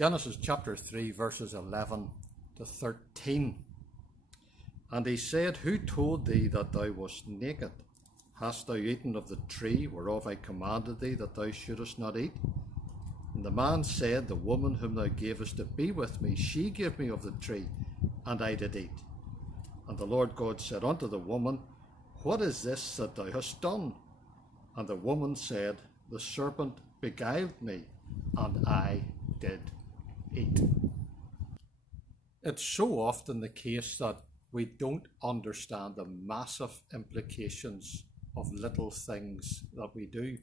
Genesis chapter 3, verses 11 to 13. And he said, Who told thee that thou wast naked? Hast thou eaten of the tree whereof I commanded thee that thou shouldest not eat? And the man said, The woman whom thou gavest to be with me, she gave me of the tree, and I did eat. And the Lord God said unto the woman, What is this that thou hast done? And the woman said, The serpent beguiled me, and I did eat. It's so often the case that we don't understand the massive implications of little things that we do.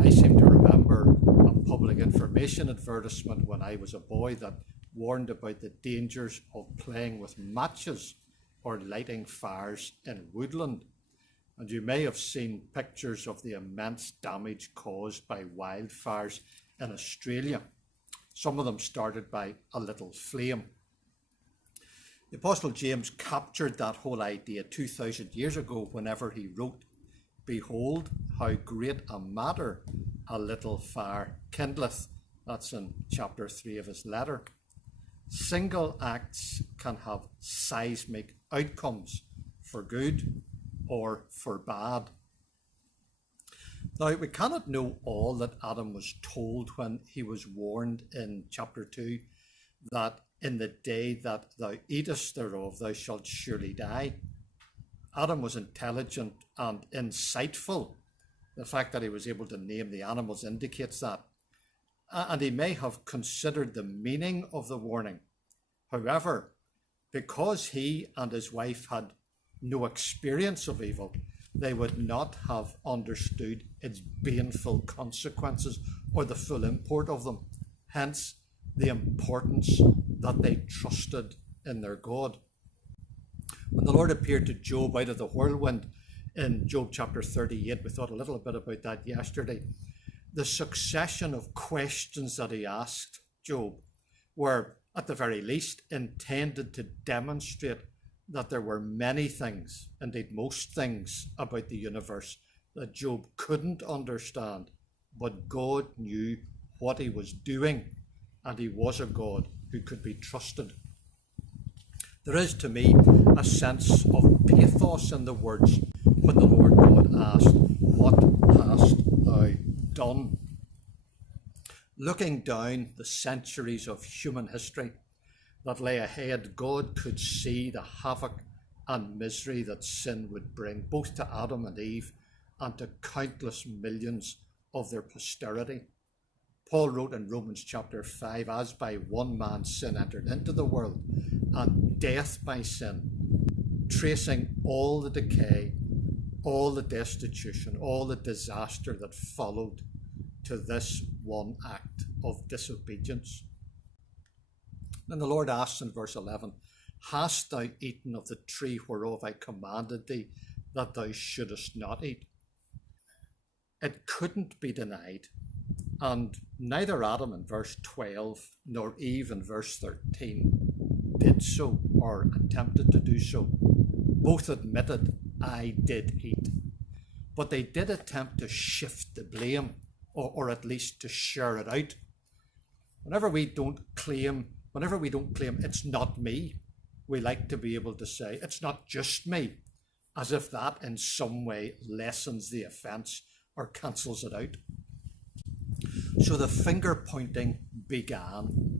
I seem to remember a public information advertisement when I was a boy that warned about the dangers of playing with matches or lighting fires in woodland. And you may have seen pictures of the immense damage caused by wildfires in Australia. Some of them started by a little flame. The Apostle James captured that whole idea 2,000 years ago whenever he wrote, Behold, how great a matter a little fire kindleth. That's in chapter 3 of his letter. Single acts can have seismic outcomes for good or for bad. Now, we cannot know all that Adam was told when he was warned in chapter 2 that in the day that thou eatest thereof thou shalt surely die. Adam was intelligent and insightful. The fact that he was able to name the animals indicates that. And he may have considered the meaning of the warning. However, because he and his wife had no experience of evil, they would not have understood its baneful consequences or the full import of them. Hence, the importance that they trusted in their God. When the Lord appeared to Job out of the whirlwind in Job chapter 38, we thought a little bit about that yesterday. The succession of questions that he asked Job were, at the very least, intended to demonstrate that there were many things, indeed most things, about the universe that Job couldn't understand, but God knew what he was doing, and he was a God who could be trusted. There is, to me, a sense of pathos in the words when the Lord God asked, What hast thou done? Looking down the centuries of human history that lay ahead, God could see the havoc and misery that sin would bring, both to Adam and Eve and to countless millions of their posterity. Paul wrote in Romans chapter 5, As by one man sin entered into the world, and death by sin, tracing all the decay, all the destitution, all the disaster that followed to this one act of disobedience. Then the Lord asks in verse 11, Hast thou eaten of the tree whereof I commanded thee that thou shouldest not eat? It couldn't be denied, and neither Adam in verse 12 nor Eve in verse 13 did so or attempted to do so. Both admitted, I did eat. But they did attempt to shift the blame, or at least to share it out. Whenever we don't claim it's not me, we like to be able to say it's not just me, as if that in some way lessens the offence or cancels it out. So the finger pointing began.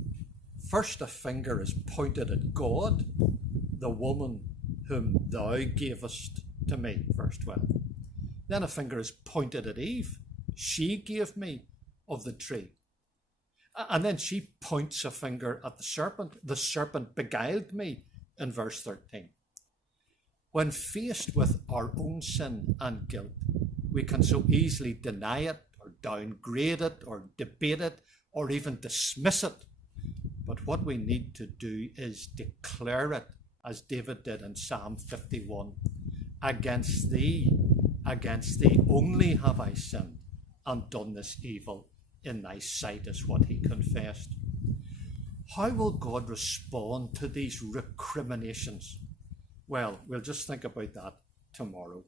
First, a finger is pointed at God, the woman whom thou gavest to me, verse 12. Then a finger is pointed at Eve. She gave me of the tree. And then she points a finger at the serpent. The serpent beguiled me in verse 13. When faced with our own sin and guilt, we can so easily deny it or downgrade it or debate it or even dismiss it. But what we need to do is declare it, as David did in Psalm 51. Against thee only have I sinned and done this evil in thy sight, is what he confessed. How will God respond to these recriminations? Well, we'll just think about that tomorrow.